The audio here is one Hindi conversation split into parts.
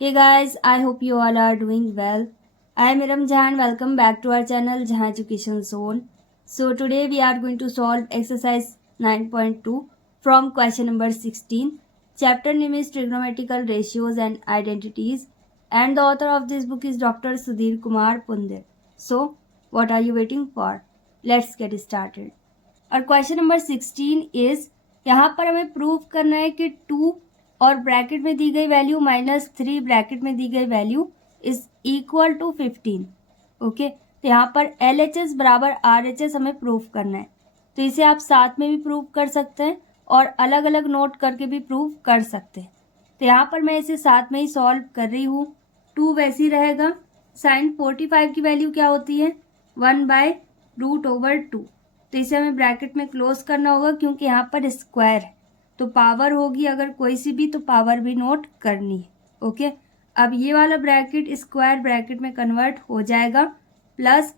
Hey guys, I hope you all are doing well. I am Iram Jahan. Welcome back to our channel Jahan Education Zone. So today we are going to solve exercise 9.2 from question number 16. Chapter name is Trigonometrical Ratios and Identities, and the author of this book is Dr. Sudhir Kumar Pundir. So what are you waiting for? Let's get started. और क्वेश्चन नंबर 16 इज यहाँ पर हमें प्रूव करना है कि 2 और ब्रैकेट में दी गई वैल्यू -3 ब्रैकेट में दी गई value is equal to 15। Okay, तो यहाँ पर LHS बराबर RHS हमें प्रूव करना है। तो इसे आप साथ में भी प्रूव कर सकते हैं और अलग अलग नोट करके भी प्रूव कर सकते हैं। तो यहाँ पर मैं इसे साथ में ही सॉल्व कर रही हूँ। 2 वैसे ही रहेगा। साइन 45 की वैल्यू क्या होती है? 1/√/2। तो इसे हमें ब्रैकेट में क्लोज करना होगा क्योंकि यहाँ पर स्क्वायर है, तो पावर होगी अगर कोई सी भी तो पावर भी नोट करनी है। ओके, अब ये वाला ब्रैकेट स्क्वायर ब्रैकेट में कन्वर्ट हो जाएगा। प्लस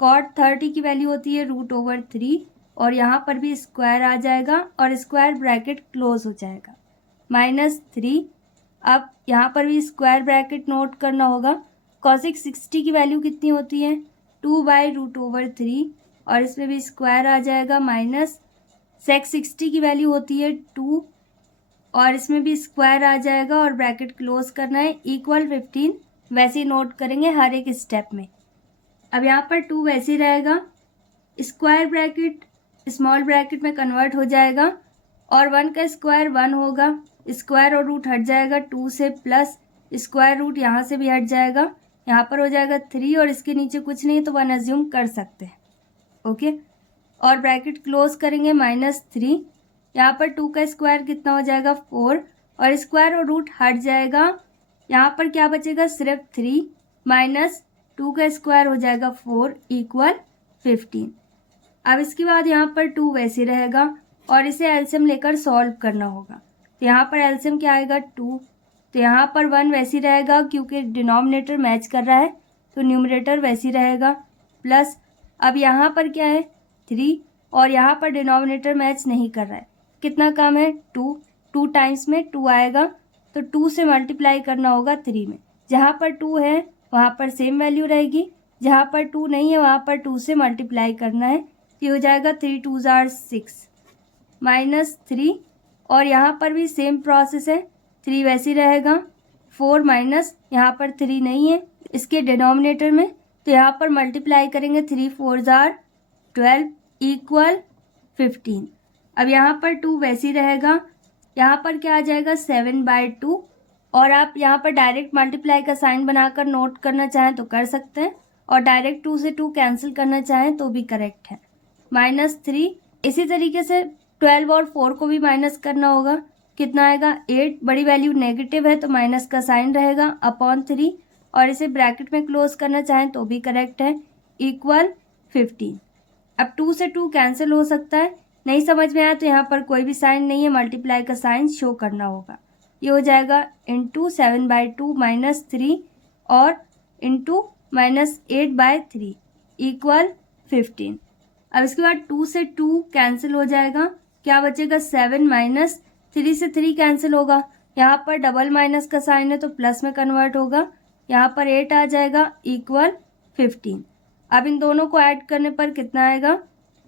cot 30 की वैल्यू होती है √3 और यहाँ पर भी स्क्वायर आ जाएगा और स्क्वायर ब्रैकेट क्लोज हो जाएगा। -3, अब यहाँ पर भी स्क्वायर ब्रैकेट नोट करना होगा। cosec 60 की वैल्यू कितनी होती है? 2/√3 और इसमें भी स्क्वायर आ जाएगा। माइनस sec 60 की वैल्यू होती है 2 और इसमें भी स्क्वायर आ जाएगा और ब्रैकेट क्लोज करना है इक्वल 15। वैसे ही नोट करेंगे हर एक स्टेप में। अब यहाँ पर 2 वैसे ही रहेगा। स्क्वायर ब्रैकेट स्मॉल ब्रैकेट में कन्वर्ट हो जाएगा और 1 का स्क्वायर 1 होगा। स्क्वायर और रूट हट जाएगा 2 से, प्लस स्क्वायर रूट यहाँ से भी हट जाएगा। यहाँ पर हो जाएगा 3 और इसके नीचे कुछ नहीं तो 1 अज्यूम कर सकते हैं। ओके, और ब्रैकेट क्लोज करेंगे -3। यहाँ पर 2 का स्क्वायर कितना हो जाएगा? 4 और स्क्वायर और रूट हट जाएगा। यहाँ पर क्या बचेगा? सिर्फ 3 माइनस 2 का स्क्वायर हो जाएगा 4 इक्वल 15। अब इसके बाद यहाँ पर 2 वैसे रहेगा और इसे एलसीएम लेकर सॉल्व करना होगा। तो यहाँ पर एलसीएम क्या आएगा? 2। तो यहाँ पर 1 वैसे रहेगा क्योंकि डिनोमिनेटर मैच कर रहा है, तो न्यूमरेटर वैसे रहेगा। प्लस अब यहाँ पर क्या है? 3 और यहाँ पर डिनोमिनेटर मैच नहीं कर रहा है। कितना कम है? 2 टाइम्स में 2 आएगा, तो 2 से मल्टीप्लाई करना होगा 3 में। जहाँ पर 2 है वहाँ पर सेम वैल्यू रहेगी, जहाँ पर 2 नहीं है वहाँ पर 2 से मल्टीप्लाई करना है। तो ये हो जाएगा 3 2 आर 6 -3 और यहाँ पर भी सेम प्रोसेस है। 3 वैसे रहेगा। 4 माइनस यहाँ पर 3 नहीं है इसके डिनोमिनेटर में, तो यहाँ पर मल्टीप्लाई करेंगे 3 4 आर 12 इक्वल 15। अब यहाँ पर 2 वैसे ही रहेगा। यहाँ पर क्या आ जाएगा? 7/2 और आप यहाँ पर डायरेक्ट मल्टीप्लाई का साइन बनाकर नोट करना चाहें तो कर सकते हैं और डायरेक्ट 2 से 2 कैंसिल करना चाहें तो भी करेक्ट है। -3, इसी तरीके से 12 और 4 को भी माइनस करना होगा। कितना आएगा? 8। बड़ी वैल्यू नेगेटिव है तो माइनस का साइन रहेगा अपॉन 3 और इसे ब्रैकेट में क्लोज करना चाहें तो भी करेक्ट है इक्वल 15। अब 2 से 2 कैंसिल हो सकता है, नहीं समझ में आया तो यहाँ पर कोई भी साइन नहीं है, मल्टीप्लाई का साइन शो करना होगा। ये हो जाएगा इंटू 7/2 -3 और इंटू -8/3 इक्वल 15। अब इसके बाद 2 से 2 कैंसिल हो जाएगा। क्या बचेगा? 7 माइनस 3 से 3 कैंसिल होगा। यहाँ पर डबल माइनस का साइन है तो प्लस में कन्वर्ट होगा। यहाँ पर 8 आ जाएगा इक्वल 15। अब इन दोनों को ऐड करने पर कितना आएगा?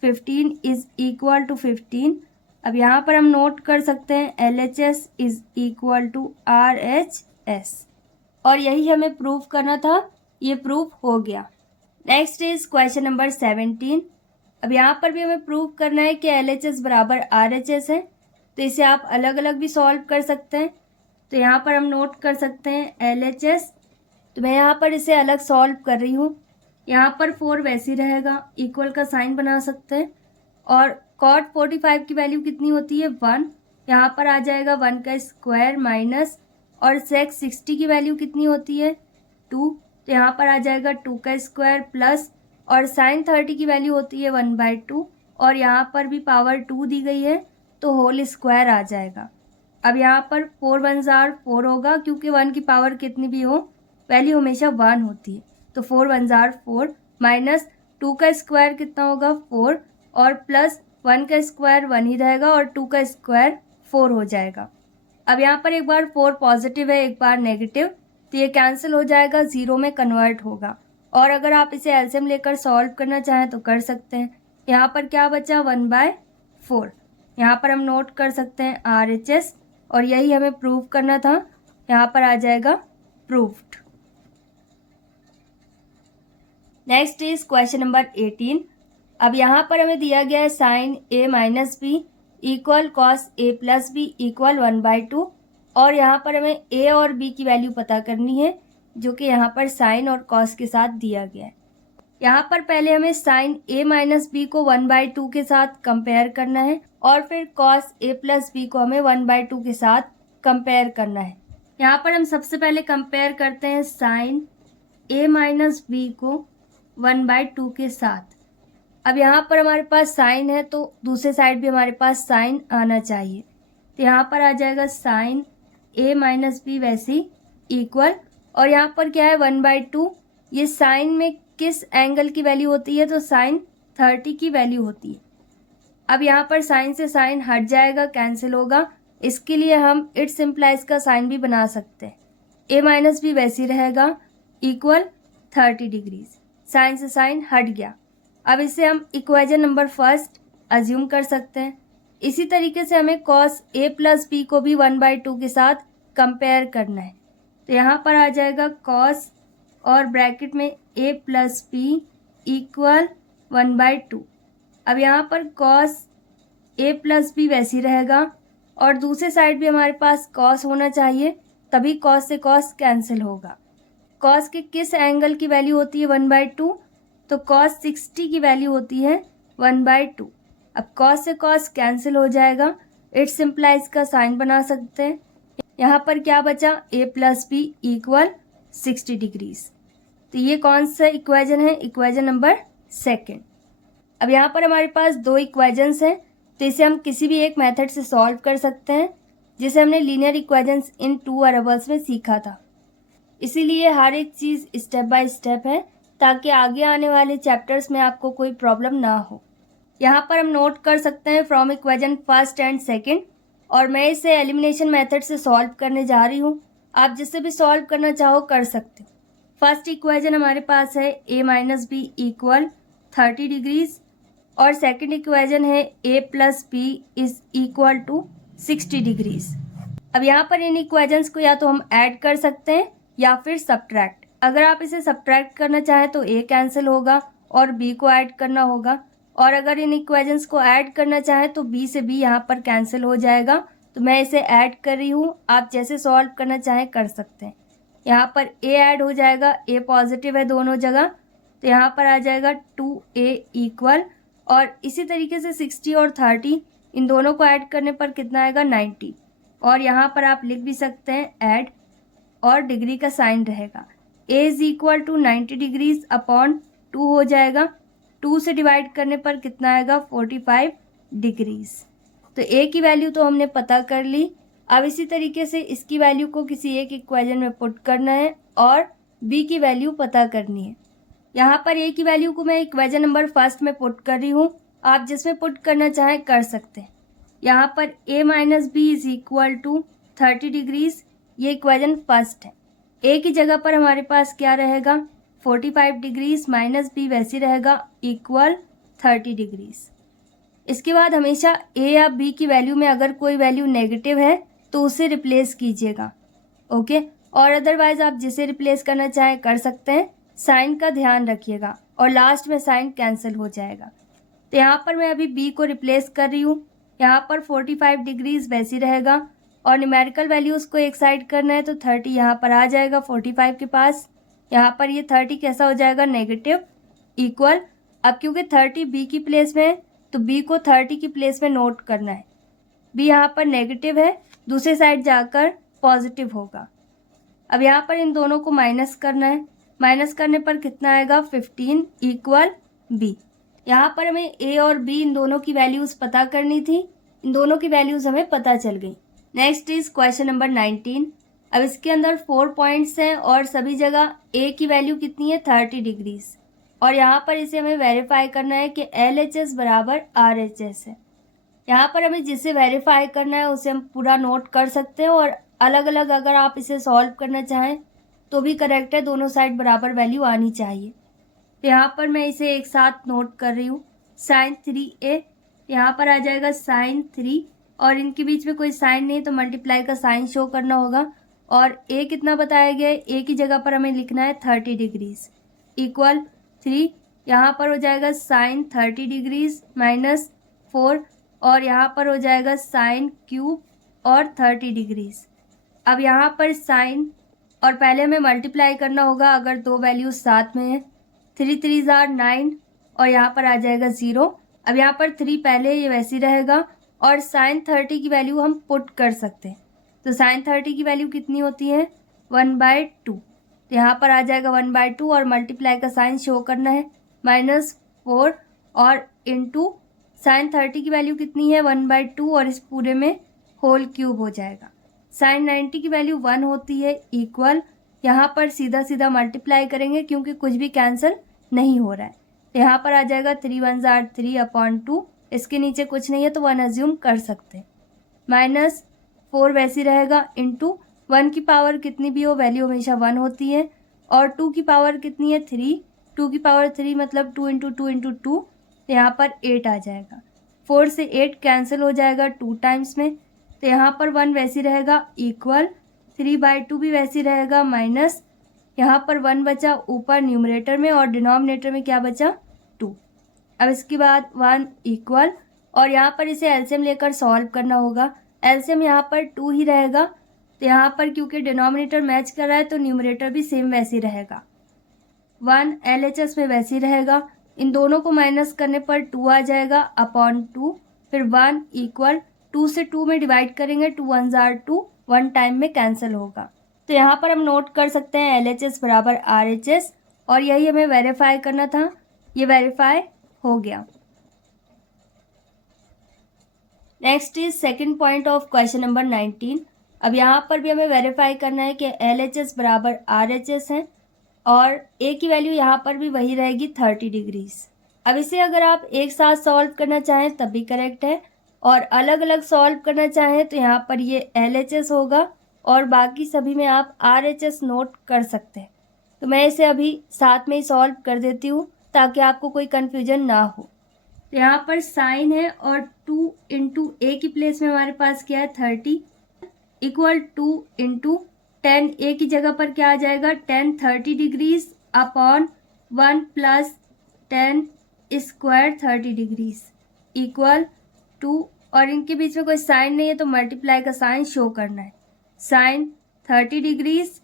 15 इज इक्वल टू 15। अब यहाँ पर हम नोट कर सकते हैं LHS is equal to RHS और यही हमें प्रूव करना था। ये प्रूव हो गया। Next is question number 17। अब यहाँ पर भी हमें प्रूव करना है कि LHS बराबर RHS है, तो इसे आप अलग अलग भी सॉल्व कर सकते हैं। तो यहाँ पर हम नोट कर सकते हैं LHS, तो मैं यहाँ पर इसे अलग सॉल्व कर रही हूँ। यहाँ पर 4 वैसे ही रहेगा, इक्वल का साइन बना सकते हैं और cot 45 की वैल्यू कितनी होती है? 1। यहाँ पर आ जाएगा 1 का स्क्वायर माइनस और sec 60 की वैल्यू कितनी होती है? 2। तो यहाँ पर आ जाएगा 2 का स्क्वायर प्लस और साइन 30 की वैल्यू होती है 1/2 और यहाँ पर भी पावर 2 दी गई है तो होल स्क्वायर आ जाएगा। अब यहाँ पर 4 1 आर 4 होगा क्योंकि 1 की पावर कितनी भी हो वैल्यू हमेशा 1 होती है, तो 4 1 आर 4 माइनस 2 का स्क्वायर कितना होगा? 4 और प्लस 1 का स्क्वायर 1 ही रहेगा और 2 का स्क्वायर 4 हो जाएगा। अब यहाँ पर एक बार 4 पॉजिटिव है एक बार नेगेटिव, तो ये कैंसिल हो जाएगा, 0 में कन्वर्ट होगा। और अगर आप इसे एलसीएम लेकर सॉल्व करना चाहें तो कर सकते हैं। यहाँ पर क्या बचा 1/4। यहाँ पर हम नोट कर सकते हैं RHS, और यही हमें प्रूव करना था। यहाँ पर आ जाएगा proved. Next is question number 18। अब यहाँ पर हमें दिया गया है sine A minus B equal cos A plus B equal 1/2, और यहाँ पर हमें A और B की वैल्यू पता करनी है, जो कि यहाँ पर साइन और कॉस के साथ दिया गया है। यहाँ पर पहले हमें साइन A माइनस बी को 1/2 के साथ कंपेयर करना है, और फिर कॉस A प्लस बी को हमें 1/2 के साथ कंपेयर करना है। यहाँ पर हम सबसे पहले कंपेयर करते हैं साइन A माइनस बी को 1/2 के साथ। अब यहाँ पर हमारे पास साइन है तो दूसरे साइड भी हमारे पास साइन आना चाहिए, तो यहाँ पर आ जाएगा साइन A माइनस बी वैसे इक्वल, और यहाँ पर क्या है 1/2। ये साइन में किस एंगल की वैल्यू होती है, तो साइन 30 की वैल्यू होती है। अब यहाँ पर साइन से साइन हट जाएगा, कैंसिल होगा। इसके लिए हम इट्स इम्प्लाइज का साइन भी बना सकते हैं। A माइनस बी वैसे ही रहेगा इक्वल 30 डिग्रीज। साइन से साइन हट गया। अब इसे हम इक्वेशन नंबर फर्स्ट अज्यूम कर सकते हैं। इसी तरीके से हमें कॉस A प्लस बी को भी 1/2 के साथ कंपेयर करना है, तो यहाँ पर आ जाएगा कॉस और ब्रैकेट में A प्लस बी इक्वल 1/2। अब यहाँ पर कॉस A प्लस बी वैसे ही रहेगा, और दूसरे साइड भी हमारे पास कॉस होना चाहिए, तभी कॉस से कॉस कैंसिल होगा। कॉस के किस एंगल की वैल्यू होती है 1/2, तो कॉस 60 की वैल्यू होती है 1/2। अब कॉस से कॉस कैंसिल हो जाएगा, इट्स इम्प्लाइज का साइन बना सकते हैं। यहाँ पर क्या बचा A plus B equal 60 degrees. तो ये कौन सा इक्वेशन है, इक्वेशन नंबर सेकेंड। अब यहाँ पर हमारे पास दो इक्वेशंस हैं, तो इसे हम किसी भी एक मेथड से सॉल्व कर सकते हैं, जिसे हमने लीनियर इक्वेशंस इन 2 वेरिएबल्स में सीखा था। इसीलिए हर एक चीज़ स्टेप बाय स्टेप है, ताकि आगे आने वाले चैप्टर्स में आपको कोई प्रॉब्लम ना हो। यहाँ पर हम नोट कर सकते हैं from equation first and second, और मैं इसे एलिमिनेशन मेथड से सॉल्व करने जा रही हूँ। आप जिससे भी सॉल्व करना चाहो कर सकते हो। फर्स्ट इक्वेशन हमारे पास है A minus B equal 30 degrees, और सेकंड इक्वेशन है A plus B is equal to 60 degrees. अब यहाँ पर इन इक्वेशंस को या तो हम ऐड कर सकते हैं या फिर सब्ट्रैक्ट। अगर आप इसे सब्ट्रैक्ट करना चाहें तो A कैंसिल होगा और B को ऐड करना होगा, और अगर इन इक्वेशंस को ऐड करना चाहें तो B से B यहाँ पर कैंसिल हो जाएगा। तो मैं इसे ऐड कर रही हूँ, आप जैसे सॉल्व करना चाहें कर सकते हैं। यहाँ पर A ऐड हो जाएगा, A पॉजिटिव है दोनों जगह, तो यहाँ पर आ जाएगा 2A इक्वल, और इसी तरीके से 60 और 30 इन दोनों को ऐड करने पर कितना आएगा 90, और यहाँ पर आप लिख भी सकते हैं ऐड, और डिग्री का साइन रहेगा। A is equal to 90 degrees upon 2 हो जाएगा। 2 से डिवाइड करने पर कितना आएगा 45 डिग्रीज। तो A की वैल्यू तो हमने पता कर ली। अब इसी तरीके से इसकी वैल्यू को किसी एक इक्वेशन में पुट करना है और B की वैल्यू पता करनी है। यहाँ पर A की वैल्यू को मैं इक्वेशन नंबर फर्स्ट में पुट कर रही हूँ, आप जिसमें पुट करना चाहें कर सकते हैं। यहाँ पर A minus B is equal to 30 degrees, ये इक्वेशन फर्स्ट है। A की जगह पर हमारे पास क्या रहेगा 45 डिग्रीज माइनस बी वैसे रहेगा इक्वल 30 डिग्रीज। इसके बाद हमेशा A या B की वैल्यू में अगर कोई वैल्यू नेगेटिव है तो उसे रिप्लेस कीजिएगा, ओके। और अदरवाइज आप जिसे रिप्लेस करना चाहें कर सकते हैं। साइन का ध्यान रखिएगा, और लास्ट में साइन कैंसिल हो जाएगा। तो यहाँ पर मैं अभी B को रिप्लेस कर रही हूँ। यहाँ पर 45 डिग्रीज वैसे रहेगा, और न्यूमेरिकल वैल्यूज़ को एक साइड करना है तो 30 यहाँ पर आ जाएगा 45 के पास। यहाँ पर ये 30 कैसा हो जाएगा नेगेटिव इक्वल। अब क्योंकि 30 B की प्लेस में है तो B को 30 की प्लेस में नोट करना है। B यहाँ पर नेगेटिव है, दूसरे साइड जाकर पॉजिटिव होगा। अब यहाँ पर इन दोनों को माइनस करना है, माइनस करने पर कितना आएगा 15 इक्वल B। यहाँ पर हमें A और B इन दोनों की वैल्यूज़ पता करनी थी, इन दोनों की वैल्यूज़ हमें पता चल गई। Next is question number 19। अब इसके अंदर 4 पॉइंट्स हैं और सभी जगह A की वैल्यू कितनी है 30 डिग्रीज, और यहाँ पर इसे हमें वेरीफाई करना है कि LHS बराबर RHS है। यहाँ पर हमें जिसे वेरीफाई करना है उसे हम पूरा नोट कर सकते हैं, और अलग अलग अगर आप इसे सॉल्व करना चाहें तो भी करेक्ट है, दोनों साइड बराबर वैल्यू आनी चाहिए। तो यहाँ पर मैं इसे एक साथ नोट कर रही हूँ। साइन 3a यहाँ पर आ जाएगा साइन 3, और इनके बीच में कोई साइन नहीं है तो मल्टीप्लाई का साइन शो करना होगा। और a कितना बताया गया है, a की जगह पर हमें लिखना है 30 डिग्रीज इक्वल 3। यहाँ पर हो जाएगा साइन 30 डिग्रीज माइनस 4, और यहाँ पर हो जाएगा साइन क्यूब और 30 डिग्रीज। अब यहाँ पर साइन और पहले हमें मल्टीप्लाई करना होगा अगर दो वैल्यूज साथ में है। 3 3 जार 9 और यहाँ पर आ जाएगा 0। अब यहाँ पर 3 पहले ये वैसे ही रहेगा, और साइन 30 की वैल्यू हम पुट कर सकते हैं। तो साइन 30 की वैल्यू कितनी होती है 1/2। तो यहाँ पर आ जाएगा 1/2 और मल्टीप्लाई का साइन शो करना है -4 और इंटू साइन 30 की वैल्यू कितनी है 1/2 और इस पूरे में होल क्यूब हो जाएगा। साइन 90 की वैल्यू 1 होती है इक्वल, यहाँ पर सीधा सीधा मल्टीप्लाई करेंगे क्योंकि कुछ भी कैंसिल नहीं हो रहा है। तो यहाँ पर आ जाएगा 3 1 जार 3/2, इसके नीचे कुछ नहीं है तो 1 अज्यूम कर सकते हैं। -4 वैसे ही रहेगा इंटू 1 की पावर कितनी भी हो वैल्यू हमेशा 1 होती है, और 2 की पावर कितनी है 3, 2 की पावर 3 मतलब 2 × 2 × 2, तो यहाँ पर 8 आ जाएगा। 4 से 8 कैंसिल हो जाएगा 2 टाइम्स में, तो यहाँ पर 1 वैसे रहेगा इक्वल 3/2 भी वैसे रहेगा माइनस, यहाँ पर 1 बचा ऊपर न्यूमरेटर में और डिनोमिनेटर में क्या बचा 2। अब इसके बाद 1 इक्वल, और यहाँ पर इसे एलसीएम लेकर सॉल्व करना होगा। एलसीएम यहाँ पर 2 ही रहेगा, तो यहाँ पर क्योंकि डिनोमिनेटर मैच कर रहा है तो न्यूमरेटर भी सेम वैसे ही रहेगा। 1 LHS में वैसे ही रहेगा, इन दोनों को माइनस करने पर 2 आ जाएगा अपॉन 2, फिर 1 इक्वल 2 से 2 में डिवाइड करेंगे 2 1 जार 2, 1 टाइम में कैंसिल होगा। तो यहाँ पर हम नोट कर सकते हैं LHS बराबर RHS, और यही हमें वेरीफाई करना था, ये वेरीफाई हो गया। Next is second point of question number 19। अब यहाँ पर भी हमें वेरीफाई करना है कि LHS बराबर RHS है, और A की वैल्यू यहाँ पर भी वही रहेगी 30 डिग्रीज। अब इसे अगर आप एक साथ सॉल्व करना चाहें तब भी करेक्ट है, और अलग अलग सॉल्व करना चाहें तो यहाँ पर ये LHS होगा और बाकी सभी में आप RHS नोट कर सकते हैं। तो मैं इसे अभी साथ में ही सॉल्व कर देती हूँ ताकि आपको कोई कन्फ्यूजन ना हो। तो यहाँ पर साइन है और 2 × A की प्लेस में हमारे पास क्या है 30 इक्वल 2 × 10, A की जगह पर क्या आ जाएगा 10 30 degrees upon 1 + 10 square 30 degrees equal 2, और इनके बीच में कोई साइन नहीं है तो मल्टीप्लाई का साइन शो करना है। साइन 30 डिग्रीज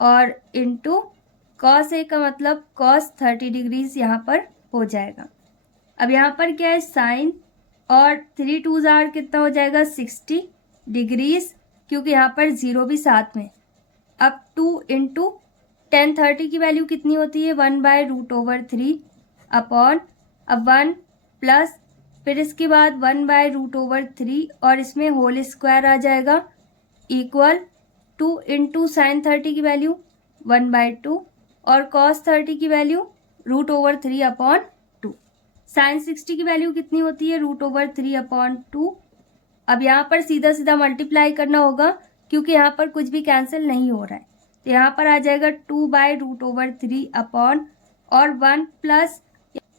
और इंटू कॉस A का मतलब कॉस 30 डिग्रीज यहाँ पर हो जाएगा। अब यहाँ पर क्या है साइन, और 3 2 जार कितना हो जाएगा 60 डिग्रीज, क्योंकि यहाँ पर 0 भी साथ में। अब 2 × 10 30 की वैल्यू कितनी होती है 1/√3 अपॉन, अब 1 प्लस, फिर इसके बाद 1/√3 और इसमें होल स्क्वायर आ जाएगा इक्वल 2 × साइन 30 की वैल्यू 1/2 और कॉस 30 की वैल्यू √3/2। साइन 60 की वैल्यू कितनी होती है √3/2। अब यहाँ पर सीधा सीधा मल्टीप्लाई करना होगा क्योंकि यहाँ पर कुछ भी कैंसिल नहीं हो रहा है, तो यहाँ पर आ जाएगा 2/√3 अपॉन, और 1 प्लस,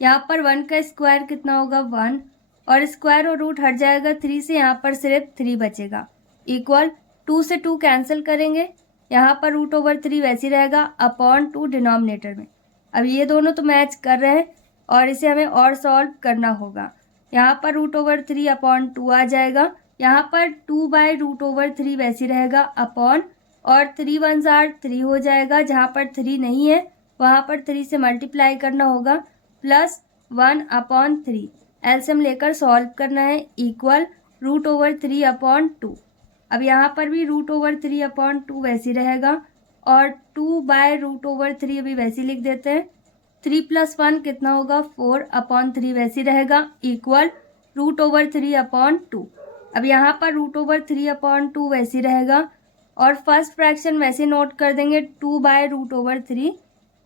यहाँ पर 1 का स्क्वायर कितना होगा 1, और स्क्वायर और रूट हट जाएगा 3 से, यहाँ पर सिर्फ 3 बचेगा इक्वल 2 से 2 कैंसिल करेंगे, यहाँ पर √3 वैसे ही रहेगा अपॉन 2 डिनोमिनेटर में। अब ये दोनों तो मैच कर रहे हैं और इसे हमें और सॉल्व करना होगा। यहाँ पर √3/2 आ जाएगा, यहाँ पर 2/√3 वैसे ही रहेगा अपॉन, और 3 1 जार 3 हो जाएगा, जहाँ पर 3 नहीं है वहाँ पर 3 से मल्टीप्लाई करना होगा प्लस 1/3। एलसीएम लेकर सॉल्व करना है इक्वल √3/2। अब यहाँ पर भी √3/2 वैसे ही रहेगा, और 2/√3 अभी वैसे लिख देते हैं। 3 + 1 कितना होगा 4/3 वैसे रहेगा इक्वल √3/2। अब यहाँ पर √3/2 वैसे रहेगा, और फर्स्ट फ्रैक्शन वैसे नोट कर देंगे 2/√3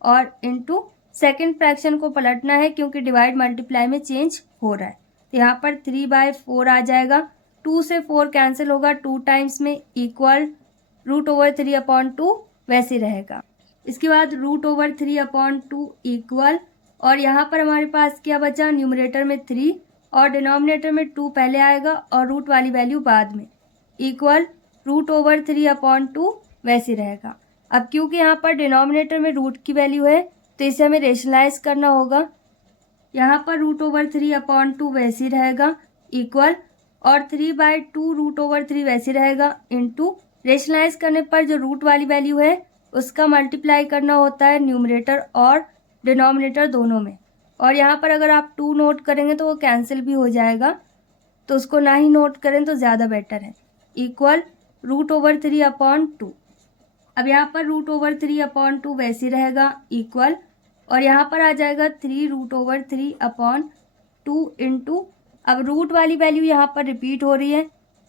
और इंटू सेकेंड फ्रैक्शन को पलटना है क्योंकि डिवाइड मल्टीप्लाई में चेंज हो रहा है। तो यहाँ पर 3/4 आ जाएगा, 2 से 4 कैंसिल होगा 2 टाइम्स में इक्वल √3/2 वैसे रहेगा। इसके बाद √/3/2 इक्वल, और यहाँ पर हमारे पास क्या बचा, न्यूमरेटर में 3 और डिनोमिनेटर में 2 पहले आएगा और रूट वाली वैल्यू बाद में, इक्वल √/3/2 वैसे रहेगा। अब क्योंकि यहाँ पर डिनोमिनेटर में रूट की वैल्यू है तो इसे हमें रेशनलाइज करना होगा। यहाँ पर √/3/2 वैसे रहेगा इक्वल, और 3/2 √/3 वैसे रहेगा इंटू, रेशनलाइज करने पर जो रूट वाली वैल्यू है उसका मल्टीप्लाई करना होता है न्यूमरेटर और डिनोमिनेटर दोनों में, और यहाँ पर अगर आप 2 नोट करेंगे तो वो कैंसिल भी हो जाएगा, तो उसको ना ही नोट करें तो ज़्यादा बेटर है, इक्वल √/3/2। अब यहाँ पर √/3/2 वैसे रहेगा इक्वल, और यहाँ पर आ जाएगा 3 √/3/2 इंटू, अब रूट वाली वैल्यू यहाँ पर रिपीट हो रही है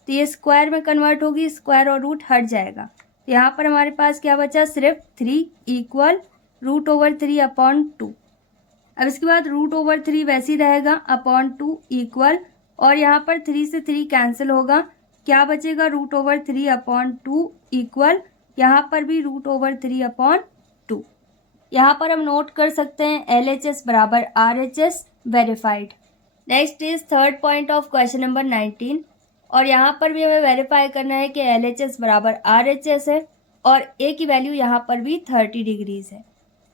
तो ये स्क्वायर में कन्वर्ट होगी, स्क्वायर और रूट हट जाएगा, तो यहाँ पर हमारे पास क्या बचा, सिर्फ 3 इक्वल √/3/2। अब इसके बाद √/3 वैसे ही रहेगा अपॉन 2 इक्वल, और यहाँ पर 3 से 3 कैंसिल होगा, क्या बचेगा, √/3/2 इक्वल, यहाँ पर भी √/3/2। यहाँ पर हम नोट कर सकते हैं LHS बराबर RHS verified. Next is third point of question number 19, और यहाँ पर भी हमें वेरीफाई करना है कि LHS बराबर RHS है और A की वैल्यू यहाँ पर भी 30 डिग्रीज है।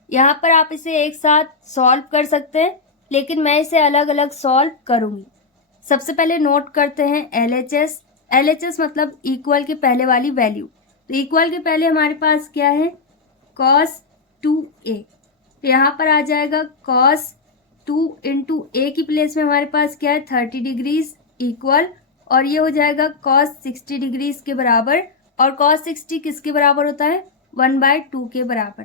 यहाँ पर आप इसे एक साथ सॉल्व कर सकते हैं, लेकिन मैं इसे अलग अलग सॉल्व करूँगी। सबसे पहले नोट करते हैं LHS। LHS मतलब इक्वल के पहले वाली वैल्यू, तो इक्वल के पहले हमारे पास क्या है, cos 2a, तो यहाँ पर आ जाएगा cos 2 इंटू ए की प्लेस में हमारे पास क्या है 30 डिग्रीज इक्वल, और ये हो जाएगा cos 60 डिग्रीज के बराबर, और cos 60 किसके बराबर होता है, 1/2 के बराबर।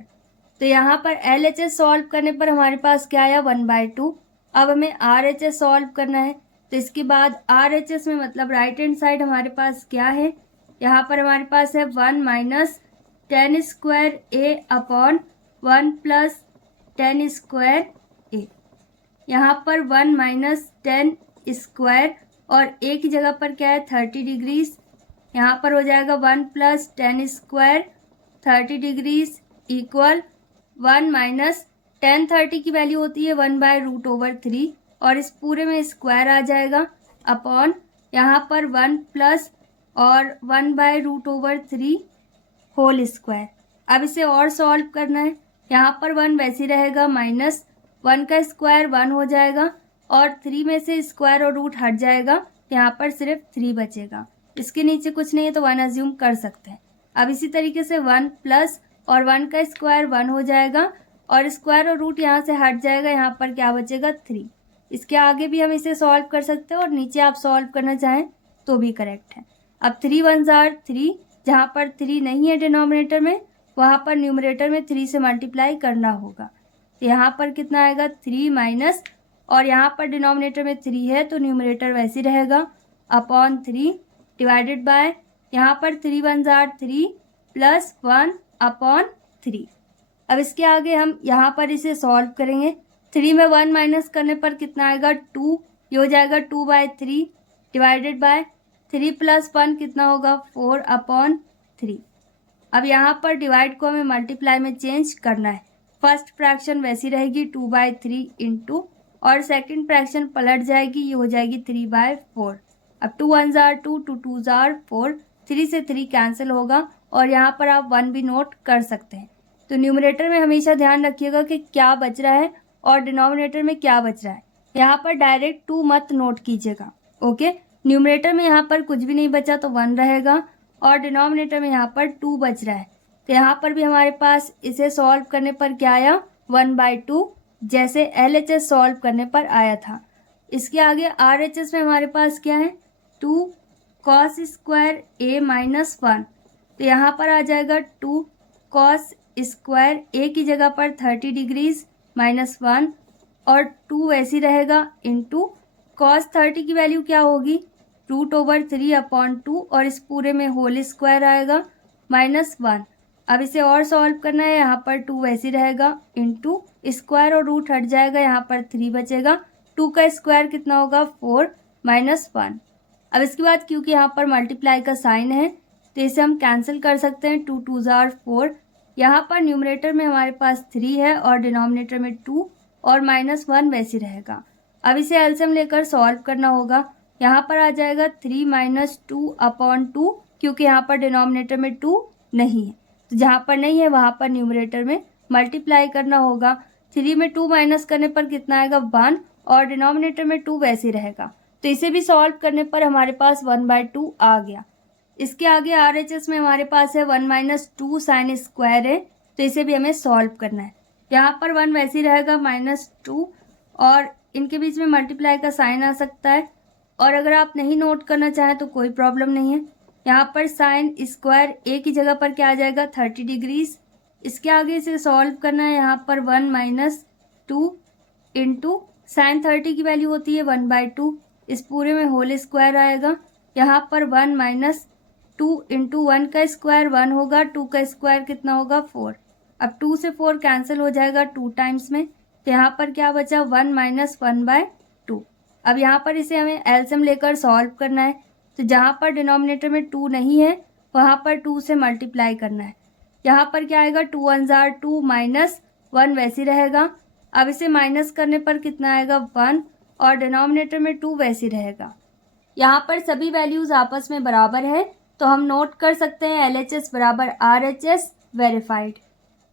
तो यहाँ पर LHS सॉल्व करने पर हमारे पास क्या आया, 1/2। अब हमें RHS सॉल्व करना है, तो इसके बाद RHS में मतलब राइट हैंड साइड हमारे पास क्या है, यहाँ पर हमारे पास है 1 minus tan square A upon 1 plus tan square A। यहाँ पर 1 माइनस tan स्क्वायर और A की जगह पर क्या है 30 डिग्रीज, यहाँ पर हो जाएगा 1 plus tan square 30 degrees equal 1 minus tan 30 की वैल्यू होती है 1/√/3, और इस पूरे में स्क्वायर आ जाएगा अपॉन यहाँ पर 1 प्लस और 1/√/3 होल स्क्वायर। अब इसे और सॉल्व करना है, यहाँ पर 1 वैसे रहेगा, माइनस 1 का स्क्वायर 1 हो जाएगा, और 3 में से स्क्वायर और रूट हट जाएगा, यहाँ पर सिर्फ 3 बचेगा, इसके नीचे कुछ नहीं है तो 1 अज्यूम कर सकते हैं। अब इसी तरीके से 1 प्लस और 1 का स्क्वायर 1 हो जाएगा, और स्क्वायर और रूट यहाँ से हट जाएगा, यहाँ पर क्या बचेगा 3। इसके आगे भी हम इसे सॉल्व कर सकते हैं और नीचे आप सॉल्व करना चाहें तो भी करेक्ट है। अब 3 1 जार 3, जहाँ पर 3 नहीं है डिनोमिनेटर में वहाँ पर न्यूमरेटर में 3 से मल्टीप्लाई करना होगा, तो यहाँ पर कितना आएगा 3 माइनस, और यहाँ पर डिनोमिनेटर में 3 है तो न्यूमरेटर वैसे रहेगा अपॉन 3 डिवाइडेड बाय, यहाँ पर 3 1 जार 3 प्लस 1 अपॉन 3। अब इसके आगे हम यहाँ पर इसे सॉल्व करेंगे, 3 में 1 माइनस करने पर कितना आएगा 2, ये हो जाएगा 2/3 डिवाइडेड बाय 3 प्लस 1 कितना होगा 4 अपॉन 3। अब यहाँ पर डिवाइड को हमें मल्टीप्लाई में चेंज करना है, फर्स्ट फ्रैक्शन वैसी रहेगी 2/3 इंटू, और सेकंड फ्रैक्शन पलट जाएगी, ये हो जाएगी 3/4। अब 2 1 जार 2, 2 2 जार 4, 3 से 3 कैंसिल होगा, और यहाँ पर आप 1 भी नोट कर सकते हैं। तो न्यूमरेटर में हमेशा ध्यान रखिएगा कि क्या बच रहा है और डिनोमिनेटर में क्या बच रहा है, यहाँ पर डायरेक्ट 2 मत नोट कीजिएगा, ओके। न्यूमरेटर में यहाँ पर कुछ भी नहीं बचा तो 1 रहेगा, और डिनोमिनेटर में यहाँ पर 2 बच रहा है, तो यहाँ पर भी हमारे पास इसे सॉल्व करने पर क्या आया 1/2, जैसे LHS सॉल्व करने पर आया था। इसके आगे RHS में हमारे पास क्या है 2 cos स्क्वायर A माइनस 1, तो यहाँ पर आ जाएगा 2 cos स्क्वायर A की जगह पर 30 डिग्रीज माइनस 1, और 2 वैसी रहेगा इंटू cos 30 की वैल्यू क्या होगी √/3/2, और इस पूरे में होल स्क्वायर आएगा माइनस 1। अब इसे और सॉल्व करना है, यहाँ पर 2 वैसी रहेगा इंटू स्क्वायर और रूट हट जाएगा, यहाँ पर 3 बचेगा, 2 का स्क्वायर कितना होगा 4 माइनस 1। अब इसके बाद क्योंकि यहाँ पर मल्टीप्लाई का साइन है तो इसे हम कैंसिल कर सकते हैं, 2 2 जार 4, यहाँ पर न्यूमरेटर में हमारे पास 3 है और डिनोमिनेटर में 2 और -1 वैसे रहेगा। अब इसे एलसीएम लेकर सॉल्व करना होगा। यहाँ पर आ जाएगा 3 - 2/2 क्योंकि यहाँ पर डिनोमिनेटर में 2 नहीं है, तो जहाँ पर नहीं है वहाँ पर न्यूमरेटर में मल्टीप्लाई करना होगा। 3 में 2 माइनस करने पर कितना आएगा 1 और डिनोमिनेटर में 2 वैसे रहेगा, तो इसे भी सॉल्व करने पर हमारे पास 1/2 आ गया। इसके आगे RHS में हमारे पास है 1 - 2 साइन स्क्वायर है, तो इसे भी हमें सॉल्व करना है। यहाँ पर 1 वैसे ही रहेगा -2 और इनके बीच में मल्टीप्लाई का साइन आ सकता है, और अगर आप नहीं नोट करना चाहें तो कोई प्रॉब्लम नहीं है। यहाँ पर साइन स्क्वायर ए की जगह पर क्या आ जाएगा 30 डिग्रीज। इसके आगे इसे सॉल्व करना है। यहाँ पर 1 - 2 इंटू साइन 30 की वैल्यू होती है 1/2, इस पूरे में होल स्क्वायर आएगा। यहाँ पर 1 - 2 इंटू 1 का स्क्वायर 1 होगा, 2 का स्क्वायर कितना होगा 4। अब 2 से 4 कैंसिल हो जाएगा 2 टाइम्स में, तो यहाँ पर क्या बचा 1 - 1/2। अब यहाँ पर इसे हमें एलसीएम लेकर सॉल्व करना है, तो जहाँ पर डिनोमिनेटर में 2 नहीं है वहाँ पर 2 से मल्टीप्लाई करना है। यहाँ पर क्या आएगा 2 × 1 = 2 -1 वैसे रहेगा। अब इसे माइनस करने पर कितना आएगा 1 और डिनोमिनेटर में 2 वैसे रहेगा। यहाँ पर सभी वैल्यूज आपस में बराबर है, तो हम नोट कर सकते हैं LHS बराबर RHS verified.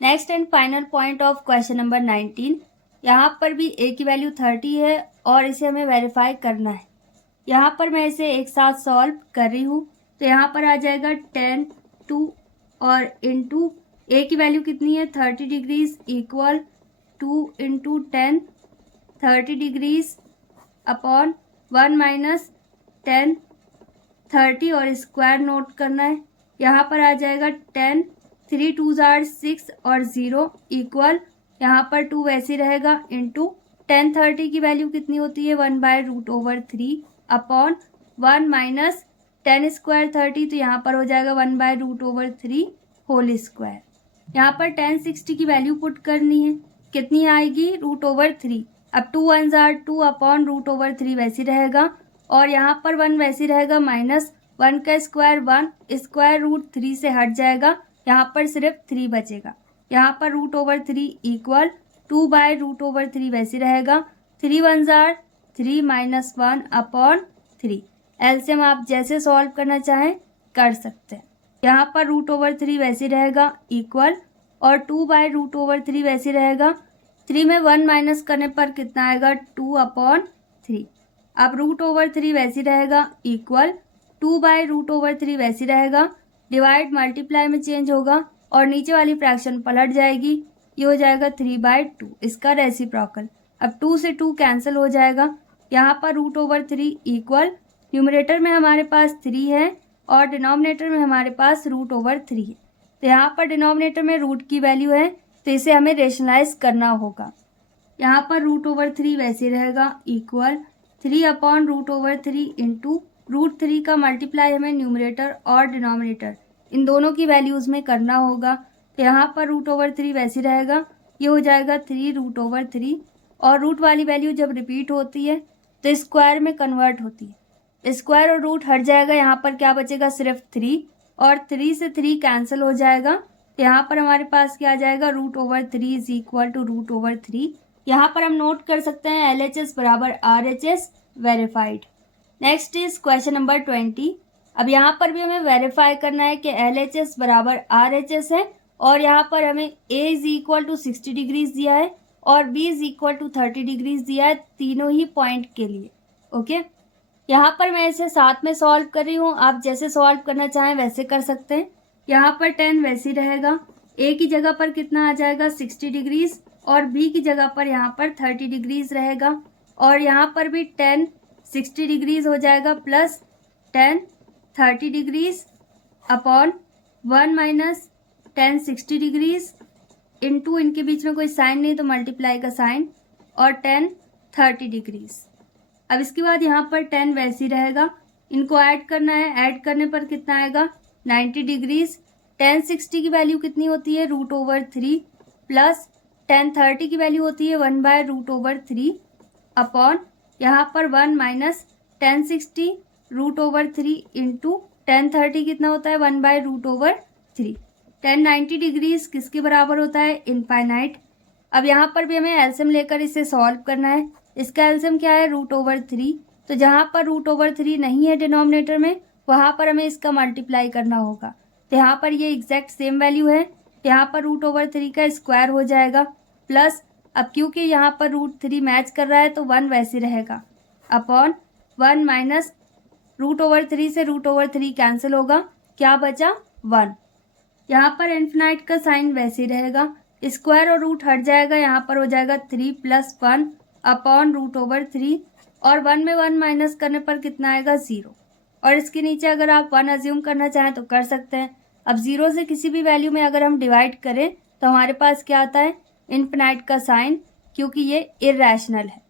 Next and final point of question number 19। यहाँ पर भी A की वैल्यू 30 है और इसे हमें वेरीफाई करना है। यहाँ पर मैं इसे एक साथ सॉल्व कर रही हूँ, तो यहाँ पर आ जाएगा 10 2 और इंटू A की वैल्यू कितनी है 30 डिग्रीज इक्वल 2 × 10 30 डिग्रीज अपॉन 1 - 10 30 और स्क्वायर नोट करना है। यहाँ पर आ जाएगा 10 3 2 = 6 और 0 इक्वल यहाँ पर 2 वैसे रहेगा इंटू 10 30 की वैल्यू कितनी होती है 1/√3 अपॉन 1 - 10 स्क्वायर 30, तो यहाँ पर हो जाएगा 1/√3 होल स्क्वायर। यहाँ पर 10 60 की वैल्यू पुट करनी है, कितनी आएगी √3। अब 2 × 1 = 2 अपॉन √3 वैसे रहेगा, और यहाँ पर 1 वैसे रहेगा -1 का स्क्वायर 1 स्क्वायर √3 से हट जाएगा, यहाँ पर सिर्फ 3 बचेगा। यहाँ पर √3 इक्वल 2/√3 वैसे रहेगा। 3 × 1 = 3 -1 अपॉन 3। एलसीएम आप जैसे सॉल्व करना चाहें कर सकते हैं। यहाँ पर √3 वैसे रहेगा इक्वल और 2/√3 वैसे रहेगा। 3 में 1 माइनस करने पर कितना आएगा 2/3। अब √3 वैसे रहेगा इक्वल 2/√3 वैसे रहेगा। डिवाइड मल्टीप्लाई में चेंज होगा और नीचे वाली फ्रैक्शन पलट जाएगी, ये हो जाएगा 3/2, इसका रेसिप्रोकल। अब 2 से 2 कैंसिल हो जाएगा। यहाँ पर √3 इक्वल न्यूमरेटर में हमारे पास 3 है और डिनोमिनेटर में हमारे पास √3 है, तो यहाँ पर डिनोमिनेटर में रूट की वैल्यू है, तो इसे हमें रेशनलाइज करना होगा। यहाँ पर √3 वैसे रहेगा इक्वल 3/√3 इंटू √3 का मल्टीप्लाई हमें न्यूमरेटर और डिनोमिनेटर इन दोनों की वैल्यूज़ में करना होगा, तो यहाँ पर √3 वैसे रहेगा, ये हो जाएगा 3√3 और रूट वाली वैल्यू जब रिपीट होती है तो स्क्वायर में कन्वर्ट होती है। स्क्वायर और रूट हट जाएगा, यहाँ पर क्या बचेगा सिर्फ 3 और 3 से 3 कैंसिल हो जाएगा, तो यहाँ पर हमारे पास क्या आ जाएगा √3 इज इक्वल टू √3। यहाँ पर हम नोट कर सकते हैं LHS बराबर RHS verified. Next is question number 20। अब यहाँ पर भी हमें वेरीफाई करना है कि LHS बराबर RHS है और यहाँ पर हमें A is equal to 60 degrees दिया है और B is equal to 30 degrees दिया है, तीनों ही पॉइंट के लिए। ओके, यहाँ पर मैं इसे साथ में सॉल्व कर रही हूँ, आप जैसे सॉल्व करना चाहें वैसे कर सकते हैं। यहाँ पर 10 वैसे रहेगा, A की जगह पर कितना आ जाएगा 60 डिग्रीज और B की जगह पर यहाँ पर 30 डिग्रीज रहेगा, और यहाँ पर भी 10 60 डिग्रीज हो जाएगा plus 10 30 degrees upon 1 minus 10 60 degrees into इनके बीच में कोई साइन नहीं तो मल्टीप्लाई का साइन और 10 30 डिग्रीज। अब इसके बाद यहाँ पर 10 वैसे ही रहेगा, इनको ऐड करना है, ऐड करने पर कितना आएगा 90 डिग्रीज। 10 60 की वैल्यू कितनी होती है √3 प्लस 10 30 की वैल्यू होती है 1/√3 अपॉन यहाँ पर 1 माइनस 10 60 √3 इंटू 10 30 कितना होता है 1/√3। tan 90 डिग्रीज किसके बराबर होता है, इनफाइनाइट। अब यहाँ पर भी हमें एलसीएम लेकर इसे सॉल्व करना है। इसका एलसीएम क्या है, √3। तो जहाँ पर √3 नहीं है डिनोमिनेटर में, वहाँ पर हमें इसका मल्टीप्लाई करना होगा। तो यहाँ पर ये एग्जैक्ट सेम वैल्यू है, तो यहाँ पर √3 का स्क्वायर हो जाएगा प्लस, अब क्योंकि यहाँ पर √3 मैच कर रहा है तो 1 वैसे रहेगा, अपॉन 1 माइनस √3 से √3 कैंसिल होगा, क्या बचा 1। यहाँ पर इन्फिनाइट का साइन वैसे ही रहेगा, स्क्वायर और रूट हट जाएगा, यहाँ पर हो जाएगा 3 + 1 अपॉन √3, और 1 में 1 माइनस करने पर कितना आएगा, 0। और इसके नीचे अगर आप 1 अज्यूम करना चाहें तो कर सकते हैं। अब 0 से किसी भी वैल्यू में अगर हम डिवाइड करें तो हमारे पास क्या आता है, इन्फिनाइट का साइन, क्योंकि ये इर्रेशनल है।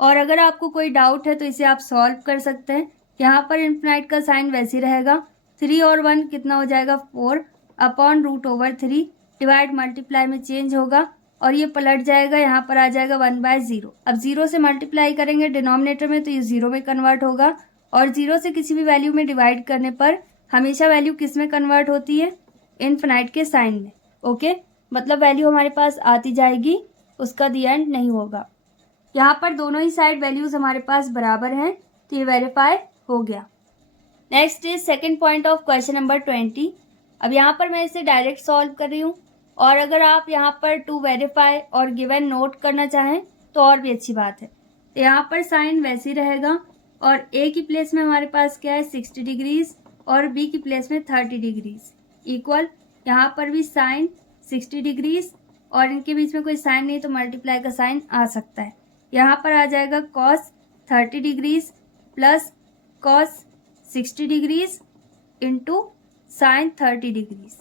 और अगर आपको कोई डाउट है तो इसे आप सॉल्व कर सकते हैं। यहाँ पर इन्फिनाइट का साइन वैसे ही रहेगा, 3 और 1 कितना हो जाएगा, 4 अपॉन √3, डिवाइड मल्टीप्लाई में चेंज होगा और ये पलट जाएगा, यहाँ पर आ जाएगा 1/0। अब 0 से मल्टीप्लाई करेंगे डिनोमिनेटर में तो ये 0 में कन्वर्ट होगा, और 0 से किसी भी वैल्यू में डिवाइड करने पर हमेशा वैल्यू किस में कन्वर्ट होती है, इन्फिनाइट के साइन में। ओके, मतलब वैल्यू हमारे पास आती जाएगी, उसका दी एंड नहीं होगा। यहाँ पर दोनों ही साइड वैल्यूज हमारे पास बराबर हैं, तो ये वेरीफाई हो गया। Next is second point of question number 20। अब यहाँ पर मैं इसे डायरेक्ट सॉल्व कर रही हूँ, और अगर आप यहाँ पर टू वेरीफाई और गिवन नोट करना चाहें तो और भी अच्छी बात है। तो यहाँ पर साइन वैसे ही रहेगा, और ए की प्लेस में हमारे पास क्या है, 60 डिग्रीज, और बी की प्लेस में 30 डिग्रीज इक्वल, यहाँ पर भी साइन 60 डिग्रीज, और इनके बीच में कोई साइन नहीं तो मल्टीप्लाई का साइन आ सकता है। यहाँ पर आ जाएगा cos 30 degrees plus cos 60 degrees into sine 30 degrees.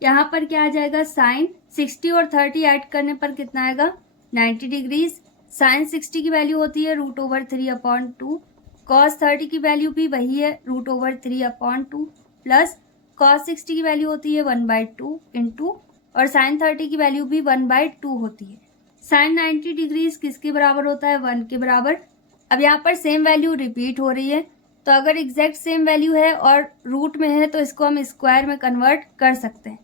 यहाँ पर क्या आ जाएगा, साइन 60 और 30 ऐड करने पर कितना आएगा, 90 डिग्रीज। साइन 60 की वैल्यू होती है √3/2, कॉस 30 की वैल्यू भी वही है √3/2, प्लस कॉस 60 की वैल्यू होती है 1/2 इंटू, और साइन 30 की वैल्यू भी 1/2 होती है। साइन 90 डिग्रीज किसके बराबर होता है, 1 के बराबर। अब यहाँ पर सेम वैल्यू रिपीट हो रही है, तो अगर एग्जैक्ट सेम वैल्यू है और रूट में है तो इसको हम स्क्वायर में कन्वर्ट कर सकते हैं।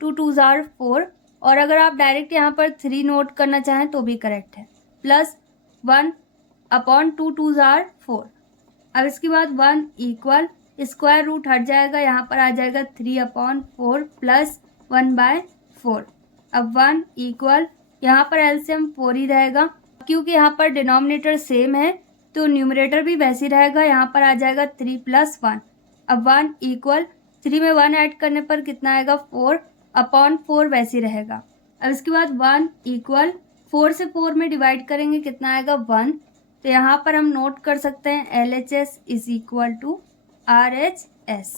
2 2s are 4, और अगर आप डायरेक्ट यहाँ पर 3 नोट करना चाहें तो भी करेक्ट है, प्लस 1 अपॉन 2 2s are 4। अब इसके बाद 1 इक्वल, स्क्वायर रूट हट जाएगा, यहाँ पर आ जाएगा 3/4 प्लस 1/4। अब 1 इक्वल, यहाँ पर एलसीएम 4 ही रहेगा, क्योंकि यहाँ पर डिनोमिनेटर सेम है तो न्यूमरेटर भी वैसे ही रहेगा, यहाँ पर आ जाएगा 3 + 1। अब 1 इक्वल, 3 में 1 ऐड करने पर कितना आएगा, 4/4 वैसे ही रहेगा। अब इसके बाद 1 इक्वल, 4 से 4 में डिवाइड करेंगे कितना आएगा, 1। तो यहाँ पर हम नोट कर सकते हैं LHS = RHS।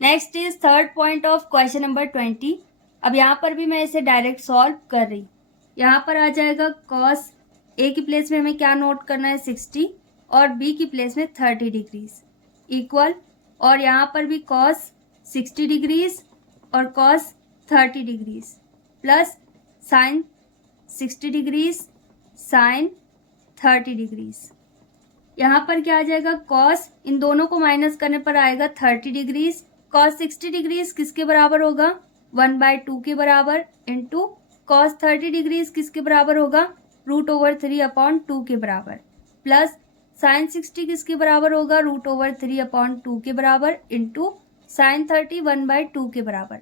Next is third point of question number 20। अब यहाँ पर भी मैं इसे डायरेक्ट सॉल्व कर रही। यहाँ पर आ जाएगा कॉस, ए की प्लेस में हमें क्या नोट करना है, 60, और बी की प्लेस में 30 डिग्रीज इक्वल, और यहाँ पर भी कॉस 60 डिग्रीज और cos 30 degrees plus sine 60 degrees sine 30 degrees. यहाँ पर क्या आ जाएगा, कॉस, इन दोनों को माइनस करने पर आएगा 30 डिग्रीज। कॉस 60 डिग्रीज किसके बराबर होगा, 1/2 के बराबर, इंटू कॉस 30 डिग्रीज किसके बराबर होगा, √3/2 के बराबर, प्लस साइन 60 किसके बराबर होगा, √3/2 के बराबर, इंटू साइन 30 1/2 के बराबर।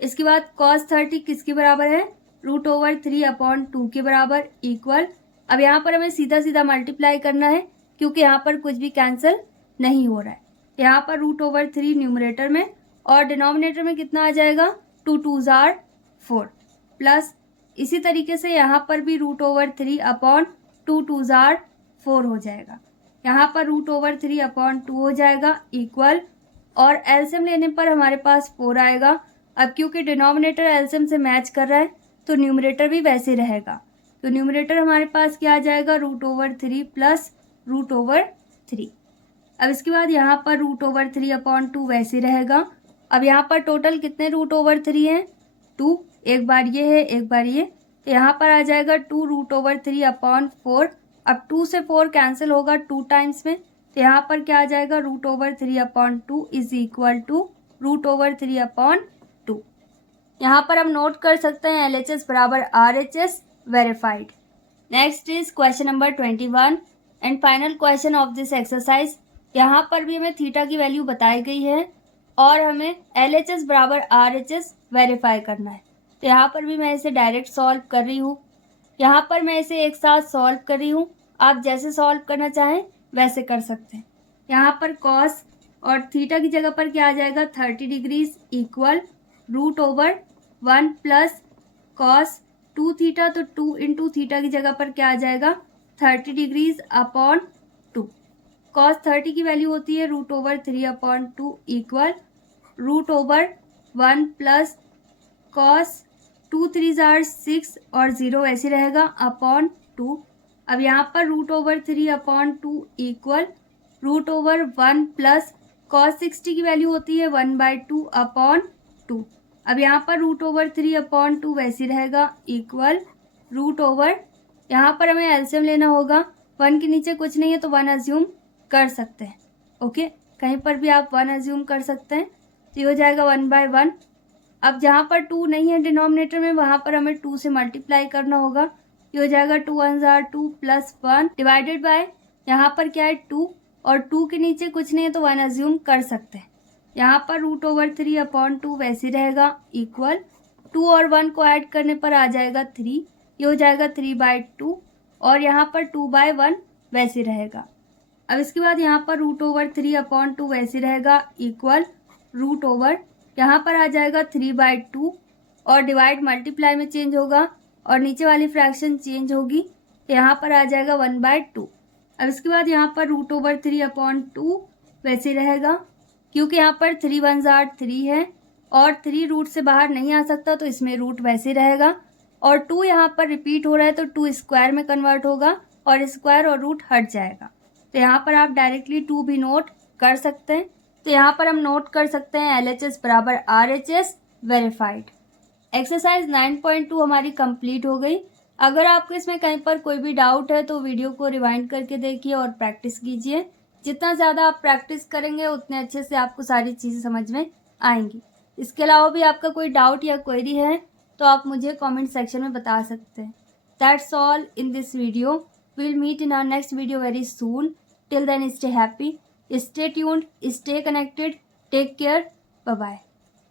इसके बाद कॉस 30 किसके बराबर है, √3/2 के बराबर इक्वल। अब यहाँ पर हमें सीधा सीधा मल्टीप्लाई करना है, क्योंकि यहाँ पर कुछ भी कैंसिल नहीं हो रहा है। यहाँ पर √3 न्यूमरेटर में, और डिनोमिनेटर में कितना आ जाएगा, 2 2s are 4, प्लस इसी तरीके से यहाँ पर भी √3/2 2s are 4 हो जाएगा। यहाँ पर √3/2 हो जाएगा इक्वल, और एलसीएम लेने पर हमारे पास 4 आएगा। अब क्योंकि डिनोमिनेटर एलसीएम से मैच कर रहा है तो न्यूमरेटर भी वैसे रहेगा, तो न्यूमरेटर हमारे पास क्या आ जाएगा, √3 प्लस √3। अब इसके बाद यहाँ पर √3/2 वैसे रहेगा। अब यहाँ पर टोटल कितने √3 हैं, 2, एक बार ये है एक बार ये, तो यहाँ पर आ जाएगा 2 √3/4। अब 2 से 4 कैंसिल होगा 2 टाइम्स में, तो यहाँ पर क्या आ जाएगा, √3/2 = √3/2। यहाँ पर हम नोट कर सकते हैं LHS बराबर RHS verified. Next is question number 21 and final question of this exercise. यहाँ पर भी हमें थीटा की वैल्यू बताई गई है और हमें LHS बराबर RHS वेरीफाई करना है। तो यहाँ पर भी मैं इसे डायरेक्ट सॉल्व कर रही हूँ। यहाँ पर मैं इसे एक साथ सॉल्व कर रही हूँ, आप जैसे सॉल्व करना चाहें वैसे कर सकते हैं। यहाँ पर कॉस और थीटा की जगह पर क्या आ जाएगा 30 degrees equal √1 plus cos 2 theta, तो 2 इंटू थीटा की जगह पर क्या आ जाएगा 30 डिग्रीज अपॉन 2। कॉस 30 की वैल्यू होती है √3/2 इक्वल √1 प्लस कॉस 2 3 जार 6 और 0 ऐसे रहेगा अपॉन 2। अब यहाँ पर √3/2 इक्वल √1 प्लस कॉस 60 की वैल्यू होती है 1/2 अपॉन 2। अब यहाँ पर √3/2 वैसे रहेगा इक्वल √ यहाँ पर हमें एलसीएम लेना होगा। 1 के नीचे कुछ नहीं है तो 1 अज्यूम कर सकते हैं। ओके, कहीं पर भी आप 1 अज्यूम कर सकते हैं। तो ये हो जाएगा 1/1। अब जहाँ पर 2 नहीं है डिनोमिनेटर में वहाँ पर हमें 2 से मल्टीप्लाई करना होगा। ये हो जाएगा 2 1 जार 2 प्लस 1 डिवाइडेड बाय यहाँ पर क्या है 2 और 2 के नीचे कुछ नहीं है तो 1 अज्यूम कर सकते हैं। यहाँ पर √3/2 वैसे रहेगा इक्वल 2 और 1 को ऐड करने पर आ जाएगा 3। ये हो जाएगा 3/2 और यहाँ पर 2/1 वैसे रहेगा। अब इसके बाद यहाँ पर √3/2 वैसे रहेगा इक्वल √ यहाँ पर आ जाएगा 3/2 और डिवाइड मल्टीप्लाई में चेंज होगा और नीचे वाली फ्रैक्शन चेंज होगी तो यहाँ पर आ जाएगा 1/2। अब इसके बाद यहाँ पर √3/2 वैसे रहेगा क्योंकि यहाँ पर 3 1 जार 3 है और 3 रूट से बाहर नहीं आ सकता तो इसमें रूट वैसे रहेगा और 2 यहाँ पर रिपीट हो रहा है तो 2 स्क्वायर में कन्वर्ट होगा और स्क्वायर और रूट हट जाएगा। तो यहाँ पर आप डायरेक्टली 2 भी नोट कर सकते हैं। तो यहाँ पर हम नोट कर सकते हैं LHS बराबर RHS वेरीफाइड। एक्सरसाइज 9.2 हमारी कंप्लीट हो गई। अगर आपको इसमें कहीं पर कोई भी डाउट है तो वीडियो को रिवाइंड करके देखिए और प्रैक्टिस कीजिए। जितना ज़्यादा आप प्रैक्टिस करेंगे उतने अच्छे से आपको सारी चीज़ें समझ में आएंगी। इसके अलावा भी आपका कोई डाउट या क्वेरी है तो आप मुझे कमेंट सेक्शन में बता सकते हैं। That's all in this video. Will meet in our next video very soon. Till then stay happy, stay tuned, stay connected, take care, bye bye.